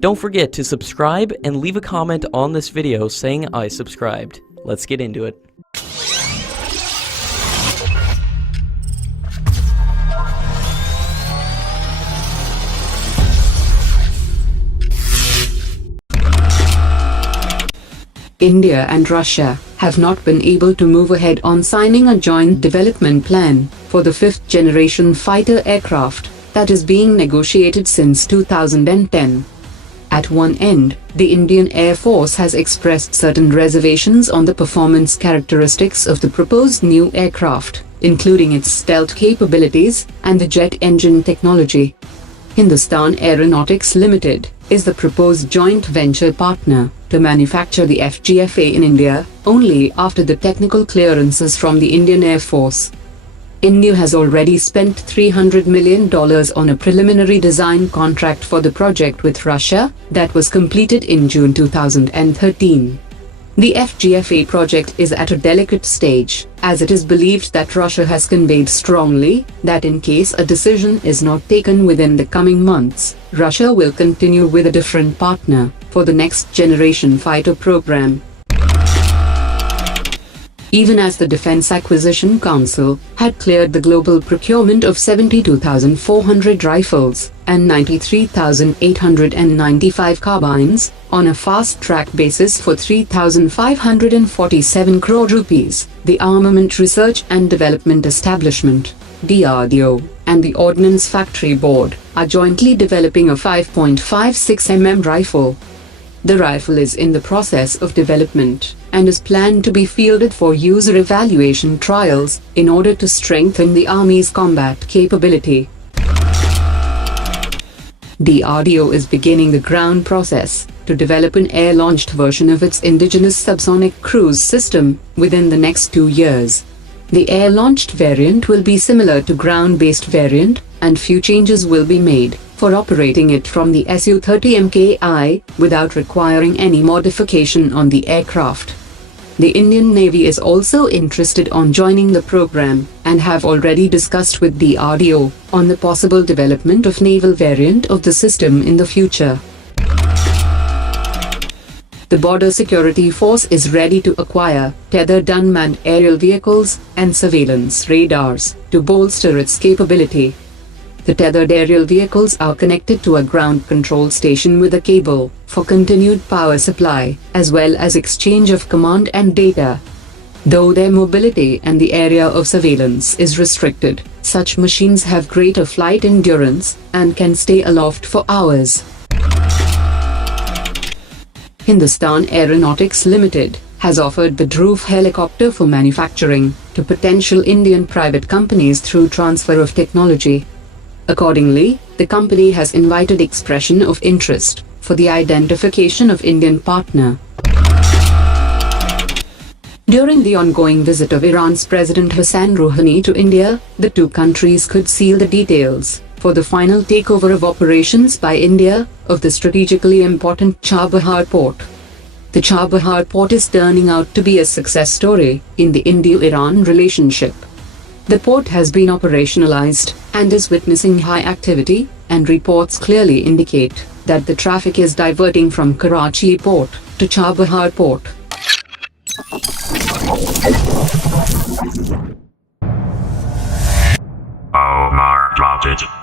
Don't forget to subscribe and leave a comment on this video saying I subscribed. Let's get into it. India and Russia have not been able to move ahead on signing a joint development plan for the fifth-generation fighter aircraft that is being negotiated since 2010. At one end, the Indian Air Force has expressed certain reservations on the performance characteristics of the proposed new aircraft, including its stealth capabilities and the jet engine technology. Hindustan Aeronautics Limited is the proposed joint venture partner to manufacture the FGFA in India only after the technical clearances from the Indian Air Force. India has already spent $300 million on a preliminary design contract for the project with Russia that was completed in June 2013. The FGFA project is at a delicate stage, as it is believed that Russia has conveyed strongly that in case a decision is not taken within the coming months, Russia will continue with a different partner for the next generation fighter program. Even as the Defense Acquisition Council had cleared the global procurement of 72,400 rifles and 93,895 carbines on a fast-track basis for 3,547 crore rupees, the Armament Research and Development Establishment, DRDO, and the Ordnance Factory Board are jointly developing a 5.56 mm rifle. The rifle is in the process of development and is planned to be fielded for user evaluation trials in order to strengthen the Army's combat capability. DRDO is beginning the ground process to develop an air-launched version of its indigenous subsonic cruise system within the next 2 years. The air-launched variant will be similar to ground-based variant, and few changes will be made for operating it from the Su-30 Mki without requiring any modification on the aircraft. The Indian Navy is also interested on joining the program and have already discussed with DRDO on the possible development of naval variant of the system in the future. The Border Security Force is ready to acquire tethered unmanned aerial vehicles and surveillance radars to bolster its capability. The tethered aerial vehicles are connected to a ground control station with a cable for continued power supply, as well as exchange of command and data. Though their mobility and the area of surveillance is restricted, such machines have greater flight endurance and can stay aloft for hours. Hindustan Aeronautics Limited has offered the Dhruv helicopter for manufacturing to potential Indian private companies through transfer of technology. Accordingly, the company has invited expression of interest for the identification of Indian partner. During the ongoing visit of Iran's President Rouhani to India, the two countries could seal the details for the final takeover of operations by India of the strategically important Chabahar port. The Chabahar port is turning out to be a success story in the Indo-Iran relationship. The port has been operationalized and is witnessing high activity, and reports clearly indicate that the traffic is diverting from Karachi port to Chabahar port. Lau-nched Nirb-hay Proje-ct.